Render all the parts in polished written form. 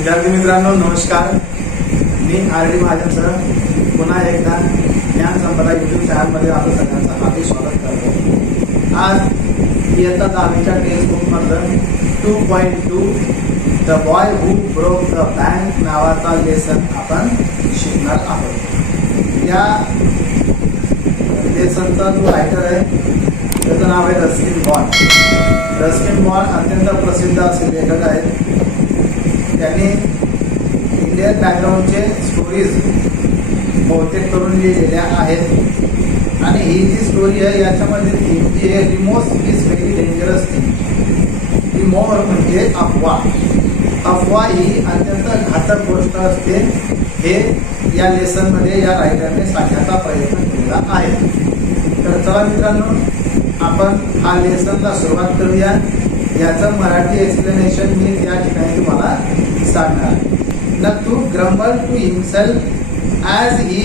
विद्यार्थी मित्रांनो नमस्कार. मी आर डी महाजन सर पुन्हा एकदा ज्ञान संपदा यूट्यूब चॅनलमध्ये आपलं सगळ्यांचं हार्दिक स्वागत करतो. आज इयत्ता 10वीच्या टेक्स्ट बुक मधलं 2.2 the boy who broke the bank नावाचा लेसन आपण शिकणार आहोत. या लेसनचा जो रायटर आहे त्याचं नाव आहे रस्किन बॉर्न. रस्किन बॉर्न अत्यंत प्रसिद्ध असे लेखक आहेत. त्यांनी इंडियन बॅकग्राऊंडचे स्टोरीज बहुतेक करून लिहिलेल्या आहेत आणि ही जी स्टोरी आहे याच्यामध्ये थीम जी आहे rumours is very dangerous thing. Rumour म्हणजे अफवा. अफवा ही अत्यंत घातक गोष्ट असते हे या लेसनमध्ये या रायटरने सांगण्याचा प्रयत्न केलेला आहे. तर चला मित्रांनो आपण हा लेसनला सुरुवात करूया. याचं मराठी एक्सप्लेनेशन मी त्या ठिकाणी तुम्हाला सांगणार. Nathu grumble to himself as he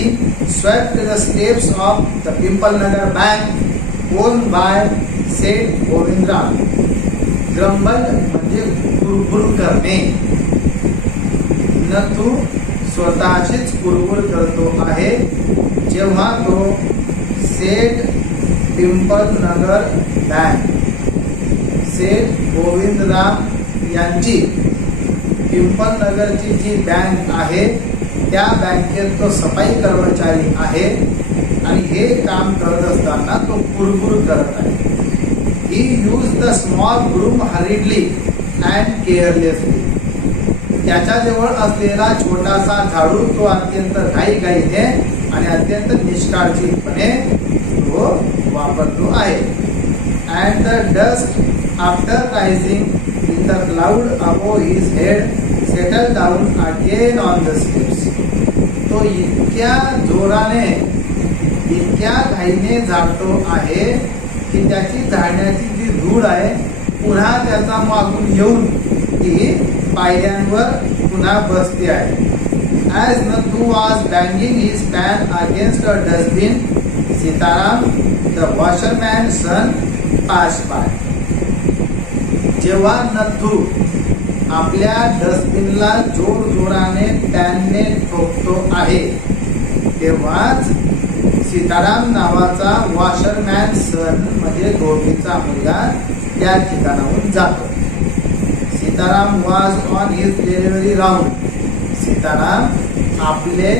swept the steps of the पिंपलनगर bank own by Seth Govindram. Grumble म्हणजे कुरकुर करणे. नथू स्वतःशीच कुरकुर करतो आहे जेव्हा तो सेठ पिंपलनगर बँक सेठ गोविंदराम यांची पिंपलनगरची जी बँक आहे त्या बँकेत तो सफाई कर्मचारी आहे आणि हे काम करत असताना तो कुरकुर करत आहे. He use the small broom hurriedly and carelessly. त्याच्याजवळ असलेला छोटासा झाडू तो अत्यंत घाईघाईने आणि अत्यंत निष्काळजीपणे तो वापरतो आहे. And the dust after rising in the cloud above his head settle down again on the steps. तो इतक्या जोराने इतक्या घाईने झाडतो आहे की त्याची झाडण्याची जी धूळ आहे पुन्हा त्याचा मागून येऊन ती पायऱ्यांवर पुन्हा बसते आहे. As Nathu was banging his pan against a dustbin, Sitaram, the washerman's son, passed by. जेव्हा नथू आपल्या डस्टबिनला जोर जोराने पॅनने ठोकतो आहे तेव्हाच सीताराम नावाचा वॉशरमॅन सन म्हणजे धोबीचा मुलगा त्या ठिकाणाहून जातो. Sitaram was on his delivery round. Sitaram आपले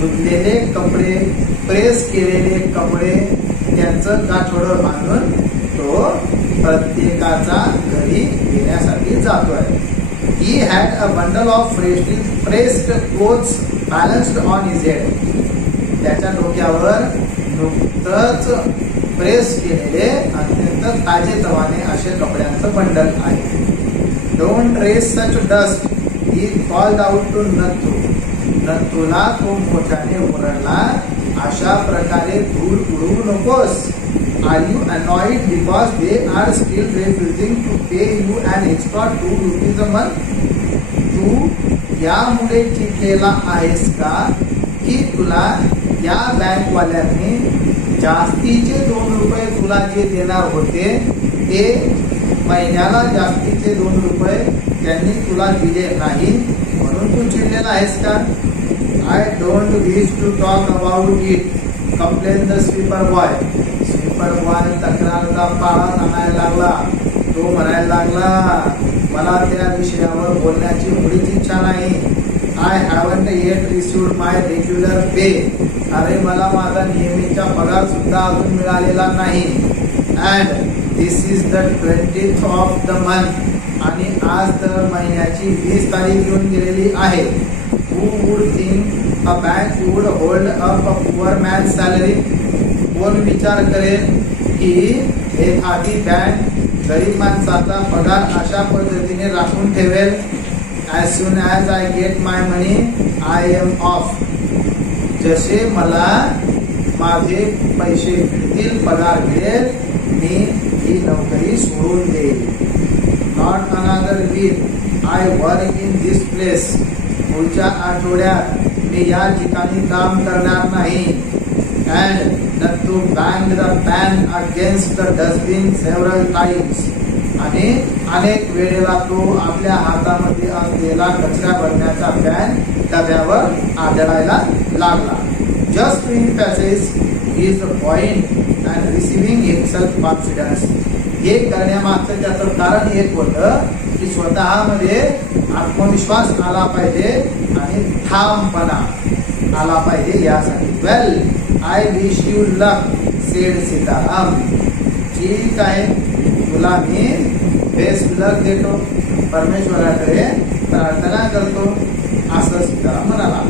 धुतलेले कपडे प्रेस केलेले कपडे त्यांचं गाठोडं बांधून तो प्रत्येकाचा घरी येण्यासाठी जातो आहे. He had a bundle of pressed clothes balanced on his head. त्याच्या डोक्यावर नुकतंच प्रेस केलेले अत्यंत ताजेतवाने असे कपड्यांचं बंडल आहे. Don't raise such dust he called out to Nathu. नथूला तो मोठ्याने ओरडला, अशा प्रकारे धूळ उडवू नकोस. Are you annoyed because they are still refusing to pay you an extra 2 rupees a month? तू यामुळे चिडलेला आहेस का की तुला या बँकवाल्यांनी जास्तीचे 2 रुपये तुला जे देणार होते ते महिन्याला जास्तीचे 2 रुपये त्यांनी तुला दिले नाही म्हणून तू चिडलेला आहेस का? I don't wish to talk about it, complained the sweeper boy. Sweeper boy तक्रारचा पाळा आणायला लागला. तो म्हणायला लागला, मला त्या विषयावर बोलण्याची मुळीच इच्छा नाही. I haven't yet received my regular pay. अरे मला माझा नियमितचा पगार सुद्धा अजून मिळालेला नाही. And this is the 20th of the month. आणि आज तर महिन्याची 20 तारीख येऊन गेलेली आहे. Who would think a bank would hold up a poor man salary. कोण विचार करेल की एखादी बँक गरीब माणसाचा पगार अशा पद्धतीने राखून ठेवेल. As soon as I get my money I am off. जसे मला माझे पैसे मिळतील पगार मिळेल मी ही नोकरी सोडून देईल. Not another week I work in this place. पुढच्या आठवड्यात मी या ठिकाणी काम करणार नाही. And Nathu banged the pan against the dustbin several times. आणि अनेक वेळेला तो आपल्या हातामध्ये असलेला कचरा भरण्याचा पॅन डब्यावर आढळायला लागला. Just in passage is the point and receiving himself confidence. हे करण्यामागचं त्याचं कारण एक होतं की स्वतःमध्ये आत्मविश्वास आला पाहिजे आणि ठामपणा आला पाहिजे यासाठी. Well, I wish you luck said Sitaram. ठीक आहे, तुला मी बेस्ट लक देतो, परमेश्वराकडे प्रार्थना करतो, असं सीताराम म्हणाला.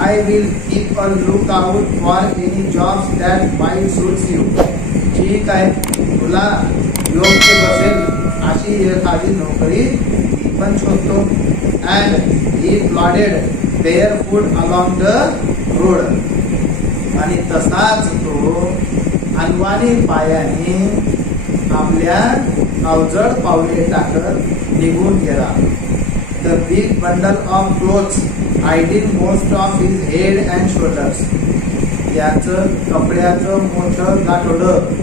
I will keep a look out for any jobs that might suits you. ठीक आहे, तुला योग्य बसेल अशी एखादी नोकरी मी पण शोधतो. And he plodded barefoot along the road. आणि तसाच तो अनवाणी पायाने आपल्या अवजड पावले टाकत निघून गेला. The big bundle of clothes hiding most of his head and shoulders. त्याचं कपड्याचं मोठं गाठोडं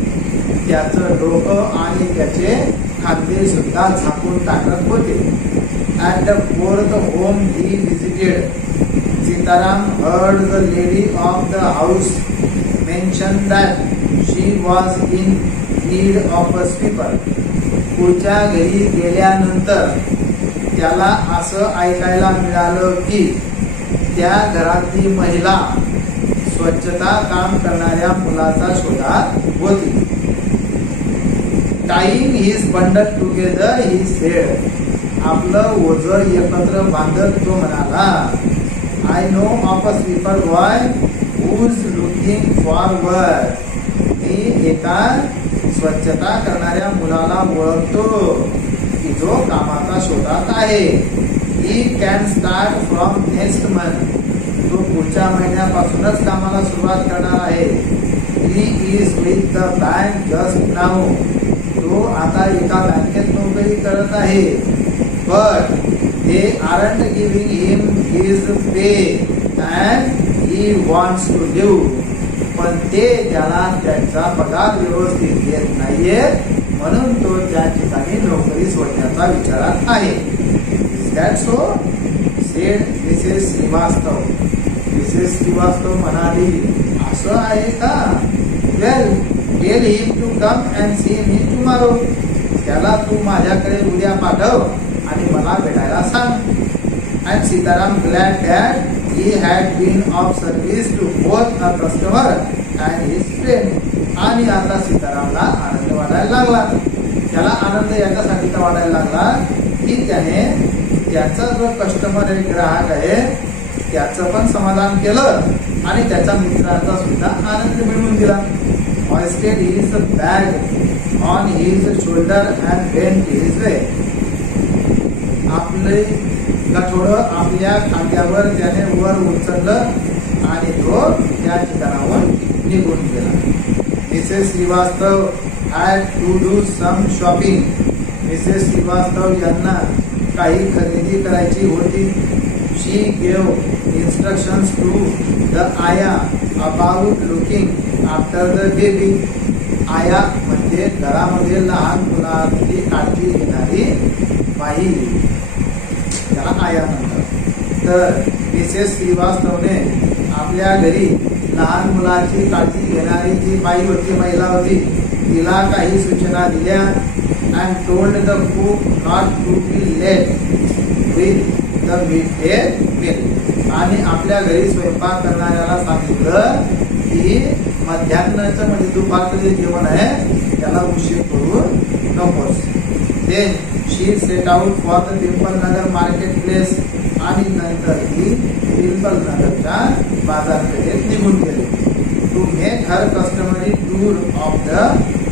त्याचं डोकं आणि त्याचे खांदे सुद्धा झाकून टाकत होते. At the fourth home he visited, Sitaram heard the lady of the house mention that she was in need of a sweeper. पुढच्या घरी गेल्यानंतर त्याला असं ऐकायला मिळालं की त्या घरातली महिला स्वच्छता काम करणाऱ्या मुलाचा शोधात होती. Tying his bundle together he said. आपलं ओझं एकत्र बांधत तो म्हणाला, I know of a sleeper boy who's looking forward. मी एका स्वच्छता करणाऱ्या मुलाला ओळखतो की जो कामाचा शोधात आहे. He can start from next month. तो पुढच्या महिन्यापासूनच कामाला सुरुवात करणार आहे. He is with the bank just now. तो आता एका बँकेत नोकरी करत आहे. But they aren't giving him his pay and he wants to leave. पण ते त्याला त्यांचा पगार व्यवस्थित देत नाहीये, म्हणून तो त्या ठिकाणी नोकरी सोडण्याचा विचारात आहे. That so said Mrs Shrivastava. Mrs Shrivastava म्हणाली, असं आहे का? Well, tell him to come and see me tomorrow. त्याला तू माझ्याकडे उद्या पाठव आणि मला भेटायला सांग. And Sitaram glad that he had been of service to both a customer and his friend. आणि आता सीतारामला आनंद वाटायला लागला. त्याला आनंद याच्यासाठीचा वाटायला लागला की त्याने त्याचा जो कस्टमर आहे, ग्राहक आहे, त्याचं पण समाधान केलं आणि त्याच्या मित्राचा सुद्धा आनंद मिळवून दिला. hoisted his bag on his shoulder and went his way. आपले गाठोडं आपल्या खांद्यावर त्याने वर उचललं आणि तो त्या ठिकाणाहून निघून गेला. Mrs Shrivastava had to do some shopping. Mrs Shrivastava यांना काही खरेदी करायची होती. She gave instructions to the ayah about looking after the baby. आया म्हणजे घरामध्ये लहान मुलाची काळजी घेणारी बाई, त्याला आया म्हणतात. तर मिसेस श्रीवास्तवने आपल्या घरी लहान मुलाची काळजी घेणारी जी बाई होती, महिला होती, तिला काही सूचना दिल्या. And told the cook not to be late with the midday meal. आणि आपल्या घरी स्वयंपाक करणाऱ्याला सांगितलं की मध्यान्नाचं म्हणजे दुपारचं जे जेवण आहे त्याला उशीर करू नकोस. Then she set out for the Pimpalnagar market place. आणि नंतर ती पिंपलनगरच्या बाजारपेठेत निघून गेली. To make her customary tour of the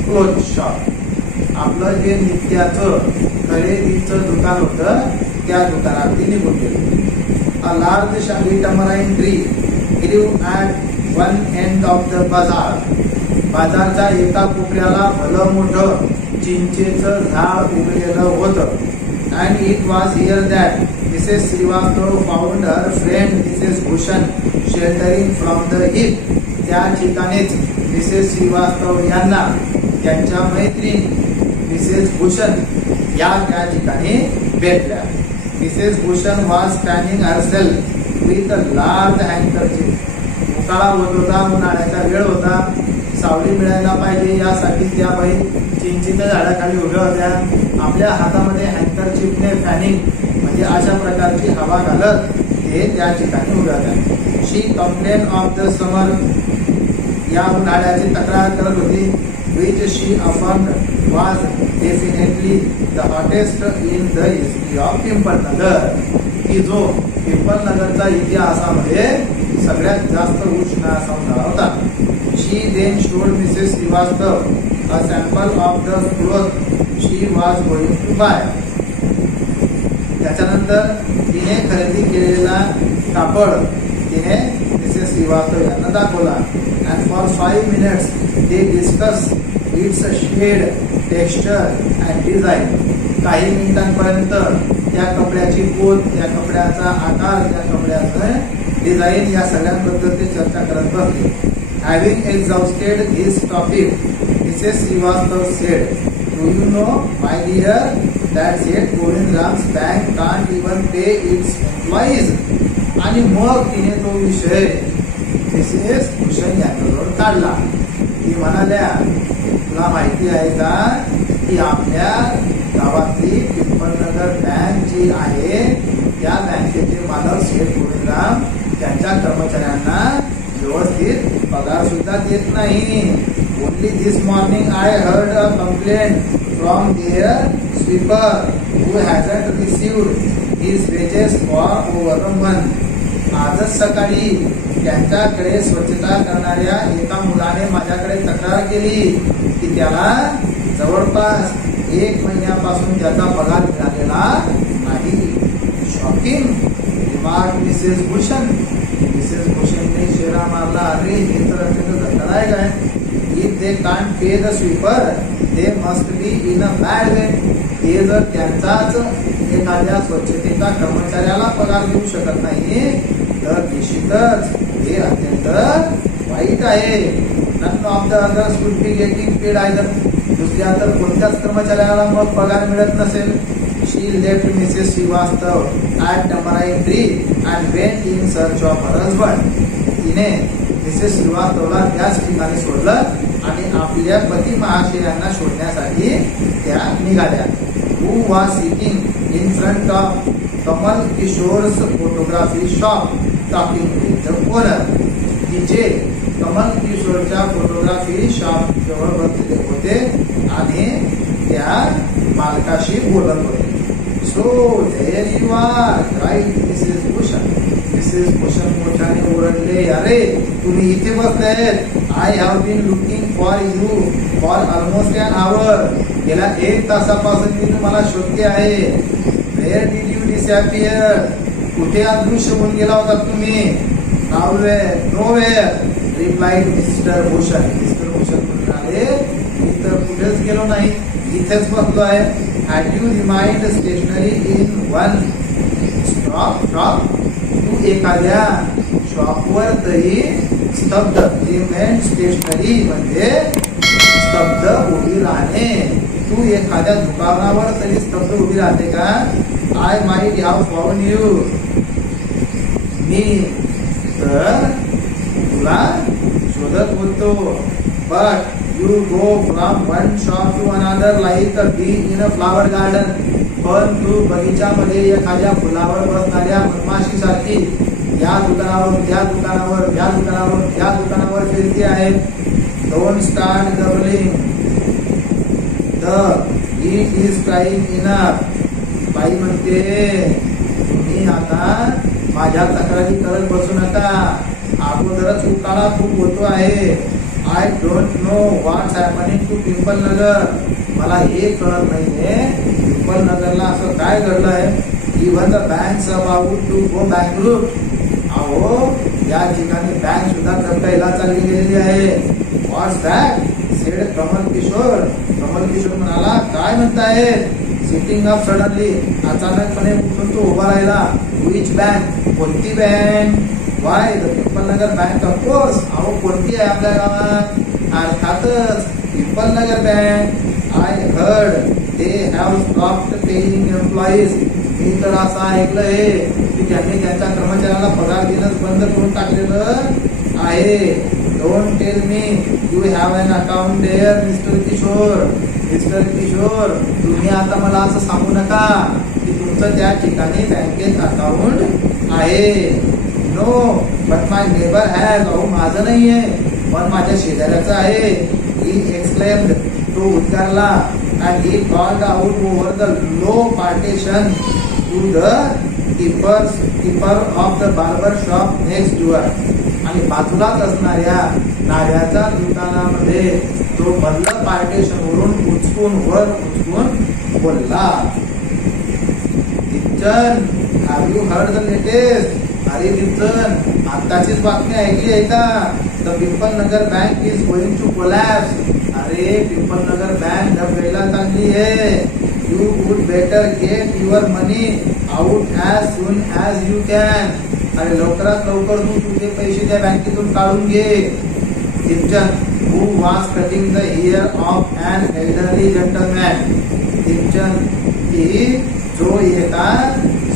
cloth shop. आपलं जे नित्याचं खरेदीचं दुकान होतं त्या दुकानात ती निघून गेली. अ लार्ज शाही टमराइन ट्री ग्रीव at one end of the बाजार. बाजारच्या एका कोपऱ्याला भलं मोठं चिंचेचं झाड उगलेलं होतं. And it was here that Mrs Shrivastava found her friend Mrs Bhushan sheltering from the heat. त्या ठिकाणीच मिसेस श्रीवास्तव यांना त्यांच्या मैत्रीण मिसेस भूषण या त्या ठिकाणी भेटल्या. Mrs Bhushan was standing herself with a large handkerchief. उकाळा होत होता, उन्हाळ्याचा वेळ होता, सावली मिळायला पाहिजे यासाठी त्या बाई चिंचेच्या झाडाखाली उभ्या होत्या. आपल्या हातामध्ये हँकरचीफने फॅनिंग म्हणजे अशा प्रकारची हवा घालत ते त्या ठिकाणी उभ्या होत्या. शी कंप्लेन ऑफ द समर. या उन्हाळ्याची तक्रार करत होती. which she affirmed was definitely the hottest in the history of Pimpalnagar. की जो पिंपळनगरचा इतिहासामध्ये सगळ्यात जास्त उष्ण असा उन्हाळा होता. She then showed Mrs. Srivastava a sample of the cloth she was going to buy. त्याच्यानंतर तिने खरेदी केलेला कापड तिने मिसेस श्रीवास्तव यांना दाखवला. And for 5 minutes they discussed its shade, texture and design. काही मिनिटांपर्यंत त्या कपड्याची पोत, त्या कपड्याचा आकार, त्या कपड्याचं डिझाईन या सगळ्यांबद्दल ते चर्चा करत बसले. Having exhausted this topic, Mrs. Srivastava said, "Do you know, my dear, that said Govindram's bank can't even pay its employees." आणि मग तिने तो विषय मिसेस भूषण यांच्याजवळ काढला. ती म्हणाल्या, तुला माहिती आहे का की आपल्या गावातली पिंपळनगर बँक जी आहे त्या बँकेचे मालक शेठ गोविंदराम त्यांच्या कर्मचाऱ्यांना व्यवस्थित पगार सुद्धा देत नाही. Only this morning I heard a complaint from their sweeper who hasn't received his wages for over a month. आजच सकाळी त्यांच्याकडे स्वच्छता करणाऱ्या एका मुलाने माझ्याकडे तक्रार केली की त्याला जवळपास 1 महिन्यापासून त्याचा पगार मिळालेला नाही. Shocking remark Mrs Bhushan. मिसेस भूषणने शेरा मारला, अरे हे तर अत्यंत धक्कादायक आहे. If they can't pay the sweeper they must be in a bad way. ते जर त्यांचाच एखाद्या स्वच्छतेच्या कर्मचाऱ्याला पगार देऊ शकत नाही तर निश्चितच हे अत्यंत वाईट आहे. None of the others would be getting paid either. दुसऱ्या तर कोणत्याच कर्मचाऱ्याला मग पगार मिळत नसेल. She left Mrs Shrivastava at tamarind tree and went in search of her husband. तिने मिसेस श्रीवास्तवला त्याच ठिकाणी सोडलं आणि आपल्या पती महाशयांना शोधण्यासाठी त्या निघाल्या. Who was sitting in front of Kamal Kishore's photography shop talking with the owner. की जे कमल किशोरच्या फोटोग्राफी शॉप जवळ बसलेले होते आणि त्या मालकाशी बोलत होते. So there you are, right Mrs Bhushan. Mrs Bhushan मोठ्याने ओरडले, अरे तुम्ही इथे बसले. I have been looking for you for almost an hour. गेल्या 1 तासापासून मी तुम्हाला शोधते आहे. Where did you disappear. कुठे अदृश्य होऊन गेला होता तुम्ही. Nowhere replied Mr Bhushan. Mr Bhushan म्हणाले, मी तर कुठेच गेलो नाही, इथेच बसलो आहे. Had you remind stationery in one shop. तू एखाद्या शॉपवर तरी स्तब्ध, रिमेंड स्टेशनरी म्हणजे स्तब्ध उभी राहणे. तू एखाद्या दुकानावर तरी स्तब्ध उभी राहते का. I might have found you. मी तर तुला शोधत होतो. But you go from one shop to another like a bee in a flower garden. पण तू बगीच्यामध्ये एखाद्या फुलावर बसणाऱ्या मधमाशी सारखी या दुकानावरून त्या दुकानावर, या दुकानावरून त्या दुकानावर फिरते आहे. Don't start gabbling. The heat is crying enough. बाई म्हणते, तुम्ही आता माझ्या तक्रारी करत बसू नका. अगोदरच उकाळा खूप होतो आहे. I don't know what's happening to Pimpalnagar. मला हे कळत नाहीये पिंपळनगरला असं काय घडलं आहे. Even the banks about to go bankrupt. अहो या ठिकाणी बँक सुद्धा टपकायला चालली गेलेली आहे. What's that said Kamal Kishore. Kamal Kishore म्हणाला, काय म्हणताय. Sitting up suddenly. अचानकपणे उठून तो उभा राहिला. Which bank. कोणती bank. Why the Pimpalnagar bank of course. अहो कोणती आहे आपल्या गावात. अर्थातच Pimpalnagar bank. I heard they have stopped paying employees. मी तर असं ऐकलंय की त्यांनी त्यांच्या कर्मचाऱ्यांना पगार देणंच बंद करून टाकलेलं आहे. Don't tell me you have an account there Mr Kishore. Mr Kishore, तुम्ही आता मला असं सांगू नका की तुमचं त्या ठिकाणी बँकेत अकाउंट आहे. No but my neighbour has. अहो माझं नाहीये पण माझ्या शेजाऱ्याचं आहे. ही एक्सक्लेम्ड, तो उद्गारला. and he called out over the low partition to the keeper of the barber shop next door. आणि बाजूलाच असणाऱ्या नाव्याच्या दुकानामध्ये तो मधलं पार्टेशन वरून वर उचकून बोलला, Dipchand, have you heard the latest? अरे दिप्चन, आताचीच बातमी ऐकली आहे का? The Pimpalnagar bank is going to collapse. अरे पिंपल नगर बँक ढबेला चालली आहे. You would better get your money out as soon as you can. अरे लवकरात लवकर तू तुझे पैसे त्या बँकेतून काढून घे. दिप्चन, who was cutting the hair of an elderly gentleman. दिप्चन, की जो एका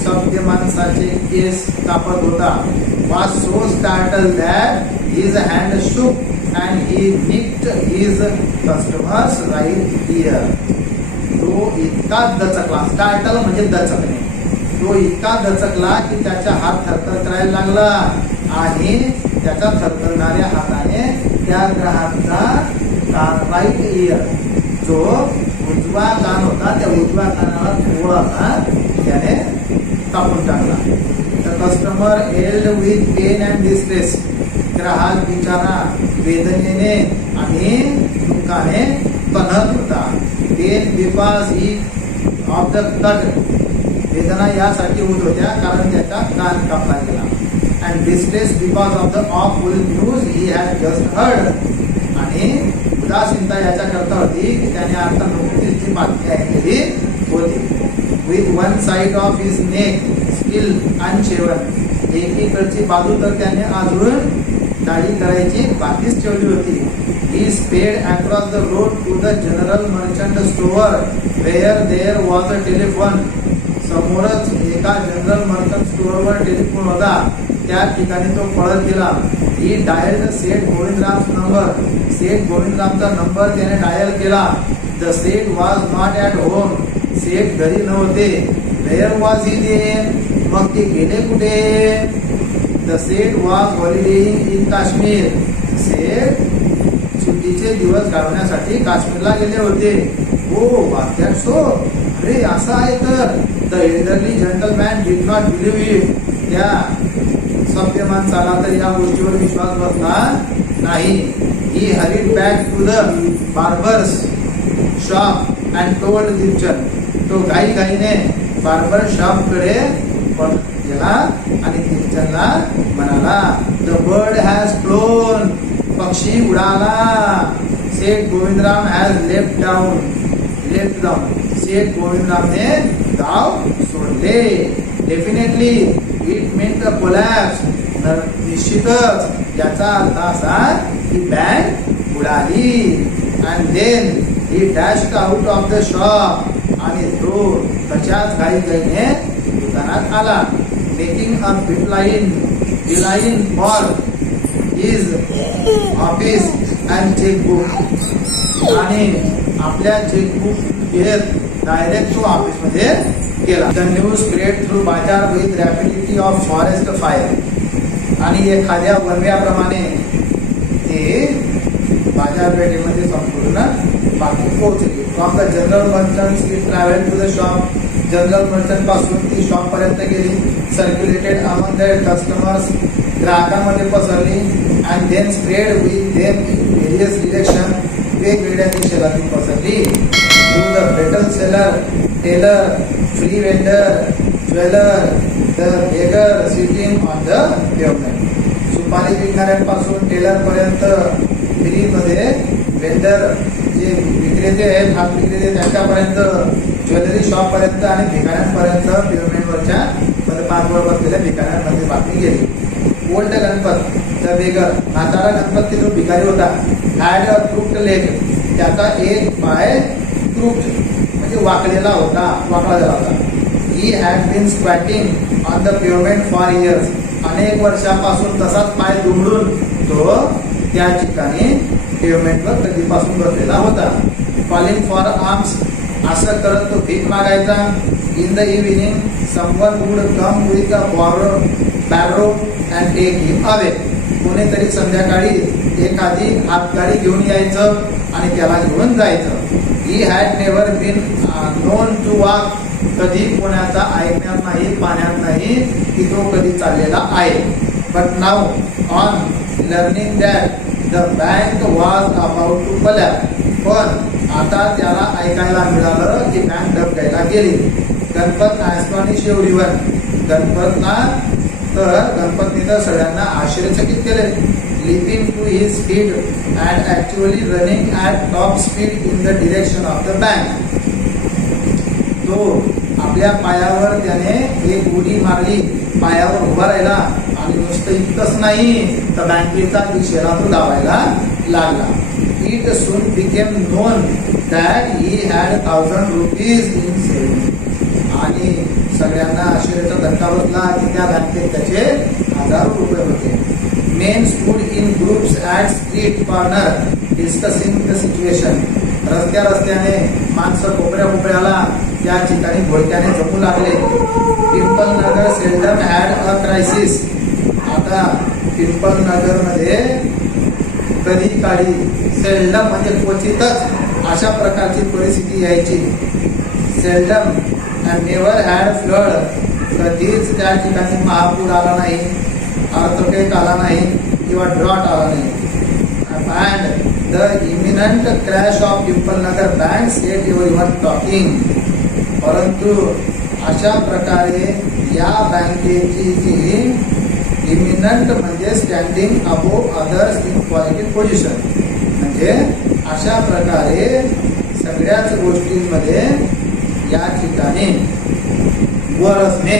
सभ्य माणसाचे केस कापत होता, was so startled that his hand shook and he nicked his customer's right ear. तो इतका दचकला, स्टार्टल म्हणजे दचकणे. तो इतका दचकला की त्याचा हात थरथर करायला लागला आणि त्याच्या थरथरणाऱ्या हाताने त्या ग्राहकाचा राईट इयर, जो उजवा कान होता, त्या उजव्या कानाला थोडासा त्याने कापून टाकला. The customer yelled with pain and distress. ग्राहक बिचारा वेदनेने आणि दुःखाने कणत होता. Pain because he of the cut. वेदना यासाठी होत होत्या कारण त्याचा कान कापला गेला. And distress because of the awful news he had just heard. आणि उदासीनता याच्याकरता होती की त्याने आता नुकतीच जी बातमी ऐकलेली होती. With one side of his neck still unshaven. एकीकडची बाजू तर त्याने अजून दाढी करायची बाकीच ठेवली होती. He sped across the road to the general merchant store where there was a telephone. समोरच एका जनरल मर्चंट स्टोअरवर टेलिफोन होता, त्या ठिकाणी तो पळत गेला. He dialled Seth Govindram number. Seth गोविंदरामचा नंबर त्याने डायल केला. The Seth was not at home. Seth घरी नव्हते. Where was he then? मग ते गेले कुठे? The Seth was holidaying in Kashmir. Seth सुट्टीचे दिवस घालवण्यासाठी काश्मीरला गेले होते. हो, वाज दॅट सो? अरे असं आहे तर. The elderly gentleman did not believe it. त्या सभ्य माणसाला तर या गोष्टीवर विश्वास बसला नाही. He hurried back to the barber's shop and told Dipchand. तो घाईघाईने बार्बर शॉप कडे गेला आणि दिप्चनला म्हणाला, द बर्ड हॅज फ्लोन. पक्षी उडाला. Seth Govindram has left down. Seth गोविंदरामने गाव सोडले. Definitely it means the collapse. निश्चितच याचा अर्थ असा की बँक उडाली. And then he dashed out of the shop. आणि तो तशाच घाईघाईने दुकानात आला. Making a beeline for his office and chequebook. आणि आपल्या चेकबुक घेत डायरेक्ट तो ऑफिस मध्ये गेला. The news spread through bazaar with rapidity of forest fire. आणि एखाद्या वनव्याप्रमाणे ते बाजारपेठेमध्ये संपूर्ण बातमी पोहोचली. From the general merchants it travel to the shop. General merchant पासून ती शॉप पर्यंत गेली. Circulated among the customers. ग्राहकांमध्ये पसरली. And then spread with them in various direction. वेगवेगळ्या दिशेला ती पसरली. To the betel seller, tailor, free vendor, jeweller, the beggar sitting on the pavement. सुपारी विकणाऱ्यांपासून टेलर पर्यंत, फ्री मध्ये वेंडर जे विक्रेते आहेत, हात विक्रेते त्यांच्यापर्यंत, ज्वेलरी शॉप पर्यंत आणि भिकाऱ्यांपर्यंत पेव्हमेंटवरच्या पाचवर बसलेल्या भिकाऱ्यांमध्ये बातमी गेली. ओल्ड गणपत, द बेगर, म्हातारा गणपती जो भिकारी होता, हॅड अ क्रूक्ड लेग. त्याचा एक पाय क्रूक क्रूक्ड म्हणजे वाकलेला होता, वाकला झाला होता. He had been squatting on the pavement for years. अनेक वर्षापासून तसाच पाय दुमडून तो त्या ठिकाणी पेमेंटवर कधीपासून बसलेला होता. कॉलिंग फॉर आर्म्स, असं करत तो भीक मागायचा. In the evening someone would come with a barrow and take him away. कोणीतरी संध्याकाळी एखादी हातगाडी घेऊन यायचं आणि त्याला घेऊन जायचं. He had never been known to walk. कधी कोणाचा ऐकण्यात नाही, पाण्यात नाही की तो कधी चाललेला आहे. But now on learning that the bank was about to collapse. पण आता त्याला ऐकायला मिळालं की बँक डबकायला गेली. गणपत ॲस्टॉनिश एव्हरीवन. गणपतने तर सगळ्यांना आश्चर्यचकित केले. leaping to his feet and actually running at top speed in the direction of the bank. तो आपल्या पायावर त्याने एक उडी मारली, पायावर उभा राहिला आणि नुसतं इतकंच नाही तर बँकेच्या दिशेला तो धावायला लागला. It soon became known that he had 1,000 rupees in savings. आणि सगळ्यांना आश्चर्याचा धक्का बसला की त्या बँकेत त्याचे 1,000 रुपये होते. Men stood in groups at street corner discussing the situation. रस्त्याने माणसं कोपऱ्याला त्या ठिकाणी घोळक्याने जमू लागले. Pimple Nagar seldom had a crisis. आता पिंपल नगर मध्ये कधी काळी सेल्डम म्हणजे क्वचितच अशा प्रकारची परिस्थिती यायची. Seldom and never had flood. कधीच त्या ठिकाणी महापूर आला नाही, अर्थक्वेक आला नाही किंवा ड्रॉट आला नाही. And the eminent crash of pimple Nagar bank set everyone talking. परंतु अशा प्रकारे या बँकेची जी इमिनंट म्हणजे standing above others in quality position, म्हणजे अशा प्रकारे सगळ्याच गोष्टींमध्ये या ठिकाणी वर असणे.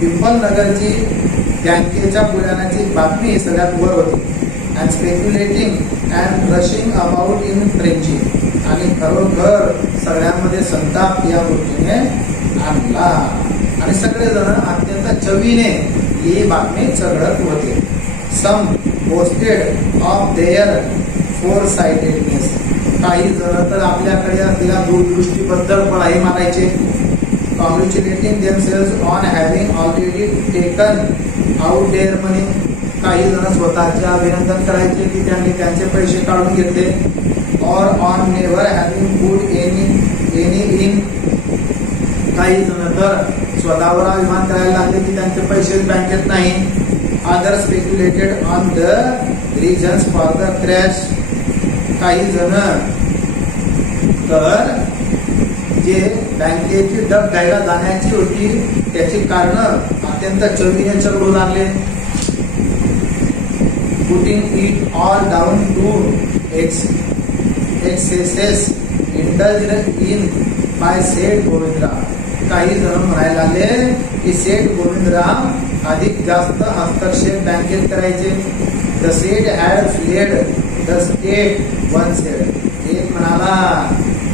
पिंपल नगरची बँकेच्या बुडाण्याची बातमी सगळ्यात वर होती. And speculating and rushing about in frenzy. आणि खरोखर सगळ्यांमध्ये संताप या गोष्टीने आणला आणि सगळेजण अत्यंत चवीने ही बातमी चढत होते. Some boasted of their foresightedness. काही जण तर आपल्याकडे असलेल्या दूरदृष्टीबद्दल पळाई मारायचे. Congratulating themselves on having already taken out their money. काही जण स्वतःचे अभिनंदन करायचे की त्यांनी त्यांचे पैसे काढून घेतले. Or on never having put any in. काही जण तर स्वतःवर अभिमान करायला लागले की त्यांचे पैसे बँकेत नाही. Other speculated on the reasons for the crash. काही जण तर जे बँकेची डब घ्यायला जाण्याची होती त्याची कारण अत्यंत चवीने चढवू लागले. Putting it all down to excesses indulged in by Seth Govindrao. काही जण म्हणायला लागले की सेठ गोविंदराव अधिक जास्त हस्तक्षेप बँकेत करायचे. The Seth had fled the state one sed. एक म्हणाला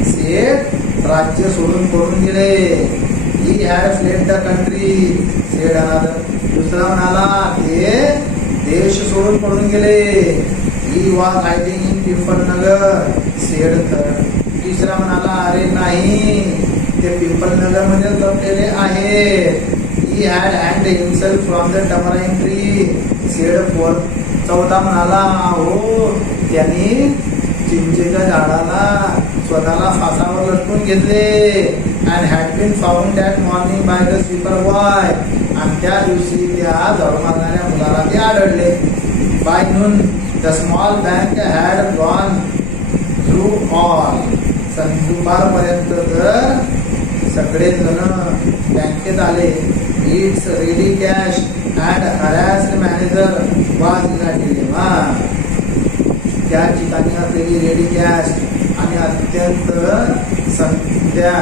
सेठ राज्य सोडून पळून गेले. He had fled the country. Sed म्हणाला. दुसरा म्हणाला ते देश सोडून पळून गेले. He was hiding in pimple Nagar. Sed third. तिसरा म्हणाला अरे नाही ते पिंपल नगर मध्ये लपलेले आहेत. ही हॅड हँड himself from the tamarind tree. Said fourth. चौथा म्हणाला हो त्यांनी चिंचेच्या झाडाला स्वतःला फासावर लटकून घेतले. And had been found that morning by the sweeper boy. आणि त्या दिवशी त्या झाडू मारणाऱ्या मुलाला ते आढळले. By noon the small bank had gone through all. दुपारपर्यंत तर सगळेजण बँकेत आले. Its ready cash and harassed manager was in a dilemma. त्या ठिकाणी असलेली रेडी कॅश आणि अत्यंत सध्या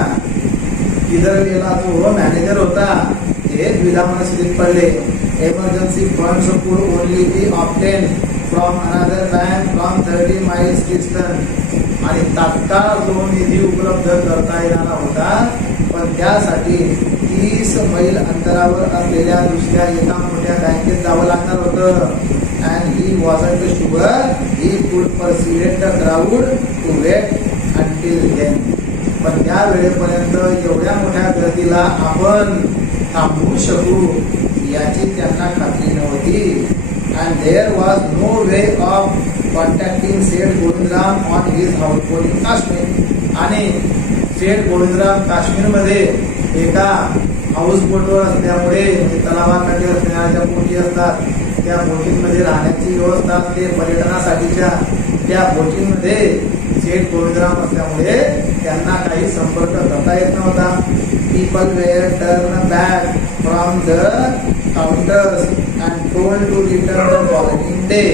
किदरलेला जो मॅनेजर होता ते द्विधा मनस्थितीत पडले. एमर्जन्सी फंड्स कुड only B obtain from another bank from 30 miles distance. आणि तात्काळ जो निधी उपलब्ध उपलब्ध करता येणार होता, पण त्यासाठी 30 मैल अंतरावर असलेल्या दुसऱ्या एका मोठ्या बँकेत जावं लागणार होतं. And he wasn't sure he could persuade the crowd to wait until then. पण त्या वेळेपर्यंत एवढ्या मोठ्या गर्दीला आपण थांबवू शकू याची त्यांना खात्री नव्हती. And there was no way of contacting Seth Govindram on his houseboat in Kashmir. आणि सेठ गोविंदराम काश्मीरमध्ये एका हाऊस बोटवर असल्यामुळे तलावाकाठी असणाऱ्या ज्या बोटी असतात त्या बोटींमध्ये राहण्याची व्यवस्था असते पर्यटनासाठीच्या. त्या बोटींमध्ये सेठ गोविंदराम असल्यामुळे त्यांना काही संपर्क करता येत नव्हता. People were turn back from the counters and told to return the following day.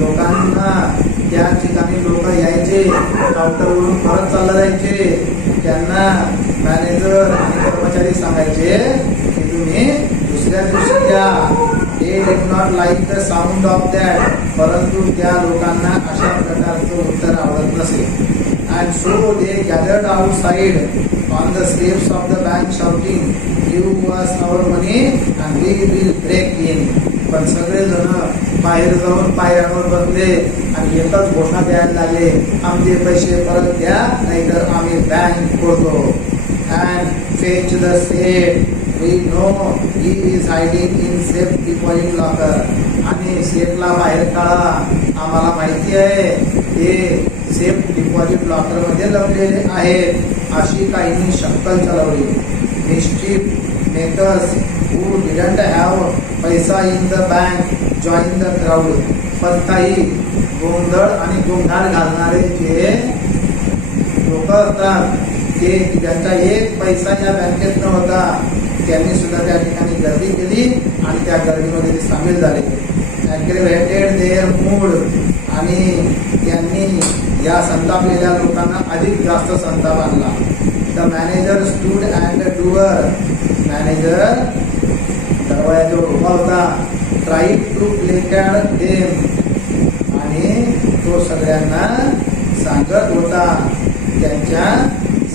लोकांना त्या ठिकाणी लोक यायचे, काउंटरवरून परत चालला जायचे. त्यांना मॅनेजर आणि कर्मचारी सांगायचे की तुम्ही दुसऱ्या दिवशी या. They did not like the sound of that. परंतु त्या लोकांना अशा प्रकारचं उत्तर आवडत नसे. And so they gathered outside on the steps of the bank shouting give us our money and we will break in. पण सगळेजण बाहेर जाऊन पायऱ्यांवर बसले आणि एकच घोषणा द्यायला लागले, आमचे पैसे परत द्या नाहीतर आम्ही बँक फोडतो. And fetch the seth, we know he is hiding in safe deposit locker. आणि सेफला बाहेर काढा, आम्हाला माहिती आहे ते सेफ डिपॉझिट लॉकर मध्ये लपलेले आहेत. अशी काहींनी शक्कल चालवली. Mischief makers who didn't have पैसा in the bank join the crowd. पण काही गोंधळ आणि गोंधळ घालणारे जे लोक असतात ते ज्यांचा एक पैसा या बँकेत नव्हता त्यांनी सुद्धा त्या ठिकाणी गर्दी केली आणि त्या गर्दीमध्ये ते सामील झाले. Aggravated their mood. आणि त्यांनी या संतापलेल्या लोकांना अधिक जास्त संताप आणला. The manager stood and the door. Manager दरवाजावर उभा होता. Tried to placate them. आणि तो सगळ्यांना सांगत होता, त्यांच्या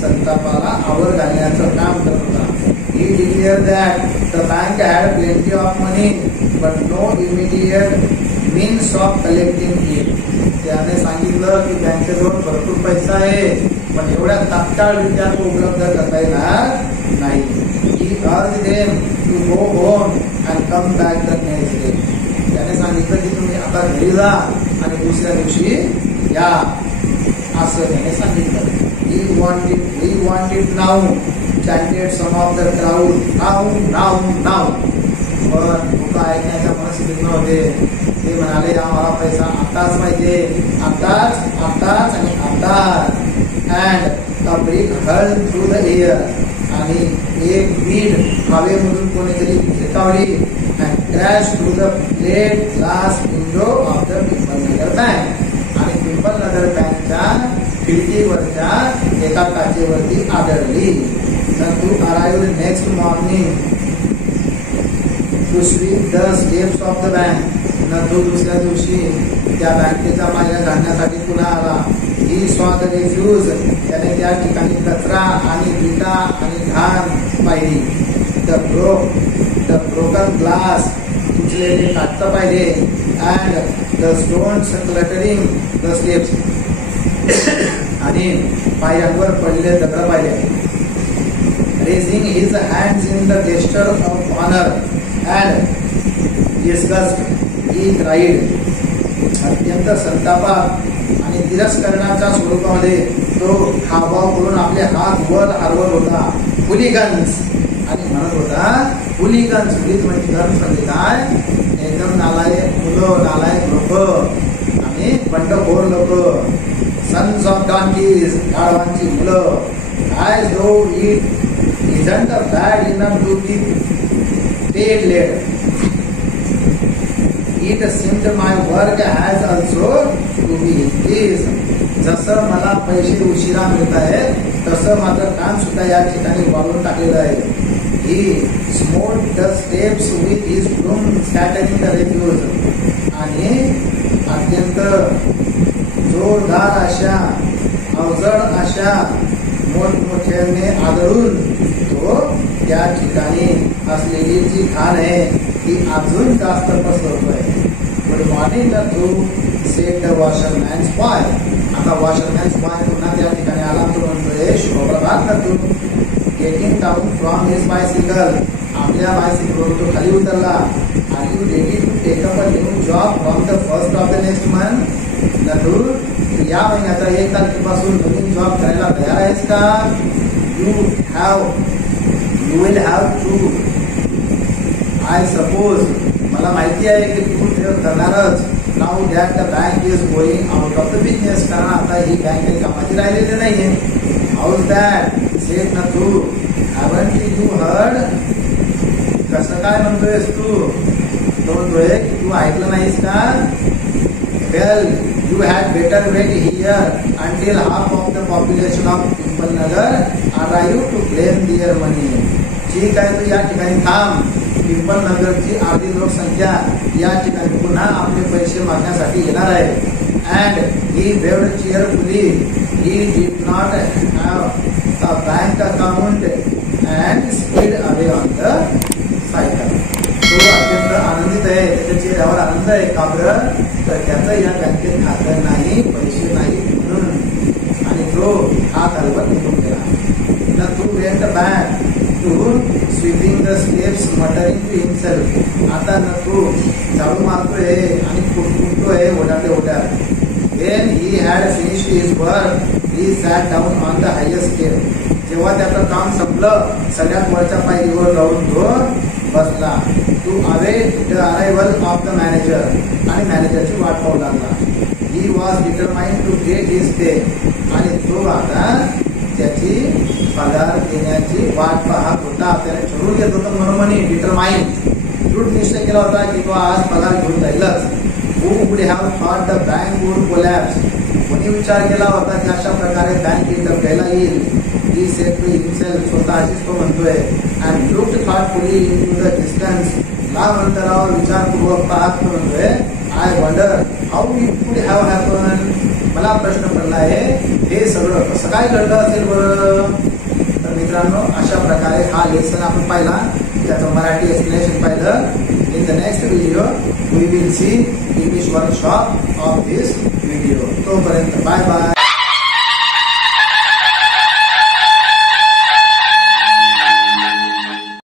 संतापाला आवर घालण्याचं काम करत होता. He declared that the bank had plenty of money but no immediate means of collecting it. त्याने सांगितलं की बँकेजवळ भरपूर पैसा आहे पण एवढ्या तात्काळरित्या तो उपलब्ध करता येणार नाही. He urged them to go home and come back the next day. त्याने सांगितलं की तुम्ही आता घरी जा आणि दुसऱ्या दिवशी या असं त्याने सांगितलं. We want it now chanted some of the crowd. Now now now. पण लोक ऐकण्याच्या मनस्थितीत नव्हते. ते म्हणाले आम्हाला पैसा आताच पाहिजे, आताच आताच आणि आताच. And a brick hurled through the air. आणि एक वीड हवेमधून कोणीतरी झेकावली and crash through the plate glass window of the पिंपलनगर bank. आणि पिंपलनगर बँकच्या खिडकीवरच्या एका काचेवरती आदळली. Nathu arrived next morning to sweep the steps of the bank. Nathu दुसऱ्या दिवशी त्या बँकेच्या पायऱ्या घालण्यासाठी पुन्हा आला. He saw the refuse. त्याने त्या ठिकाणी कचरा आणि विटा आणि घाण पाहिली. The broken glass. तुटलेले काच पाहिले. And the stones cluttering the steps. आणि पायऱ्यांवर पडलेले दगड पाहिले. Raising his hands in the gesture of honour and disgust he cried. अत्यंत संतापात आणि तिरस्करणाच्या स्वरूपामध्ये तो हावभाव करून आपले हात वर हलवत होता. हुलिगन्स. आणि म्हणत होता हुलिगन्स. म्हणजे काय एकदम नालायक मुलं, नालायक लोक आणि बंडखोर लोक. Sons of donkeys. गाढवांची मुलं. As though it isn't bad enough to be paid late. It seemed my work has also to be increased. जसं मला पैसे उशिरा मिळत आहेत तसं माझं काम सुद्धा या ठिकाणी वाढवून टाकलेलं आहे. He smote the steps with his broom scattering the refuse. आणि अत्यंत जोरदार अशा अवजड अशा मोठमोठ्याने आदळून तो त्या ठिकाणी असलेली जी घाण आहे ती अजून जास्त पसरतोय. Good morning Nathu, said the washerman's boy. आता वॉशरमॅन्स बॉय पुन्हा त्या ठिकाणी आला. तो म्हणतोय शुभप्रभात Nathu. Getting down from his bicycle. आपल्या बायसिकलवरून तो खाली उतरला. Are you ready to take up a new job from the first of the next month? Nathu, या महिन्याचा 1 तारखेपासून नवीन जॉब करायला तयार आहेस का? You will have to. I suppose, मला माहिती आहे की तू ते करणारच. Now that the bank is going out of the business. कारण आता ही बँक काही कामाची राहिलेली नाहीये. How is that? Said Nathu. Haven't you heard? कसं काय म्हणतोयस तू? तो म्हणतोय की तू ऐकलं नाहीस का? वेल, you had better wait here until half of the population of पिंपलनगर arrive to claim their money. ठीक आहे, तू या ठिकाणी थांब. पिंपलनगरची अर्धी लोकसंख्या या ठिकाणी पुन्हा आपले पैसे मागण्यासाठी येणार आहे. And he waved cheerfully. He did not have a bank account and sped away on the cycle. तो अत्यंत आनंदित आहे. त्याच्या चेहऱ्यावर आनंद आहे. का बरं? तर त्याचं या बँकेत खातं नाही, पैसे नाही म्हणून. आणि तो हात हलवत निघून गेला. Nathu went back to sweeping the steps muttering to himself. आता नथू झाडू मारतोय आणि कुटकुटतोय ओढ्यातल्या ओढ्यात. When he had finished his work, he sat down on the highest step. जेव्हा त्याचं काम संपलं, सगळ्यात वरच्या पायरीवर जाऊन तो बसला. To await the arrival of the manager. आणि मॅनेजरची वाट पाहू लागला. He was determined to get his pay. आणि तो आता त्याची पगार देण्याची वाट पाहत होता. त्याने ठरवून घेत होतं मनोमनी. डिटरमाइंड, दृढ निश्चय केला होता की तो आज पगार घेऊन जाईलच. Who would have thought the bank would collapse? कोणी विचार केला होता की अशा प्रकारे बँक डबघायला येईल? He said to himself. स्वतःशीच तो म्हणतोय. And looked thoughtfully into the distance. लांब अंतरावर विचारपूर्वक पाहत तो म्हणतोय. I wonder how it could have happened. मला प्रश्न पडला आहे, हे सगळं कसं काय घडलं असेल बरं? तर मित्रांनो, अशा प्रकारे हा लेसन आपण पाहिला. त्याचं मराठी एक्सप्लेनेशन पाहिलं. In the next video, we will see English workshop of this video. तोपर्यंत बाय बाय.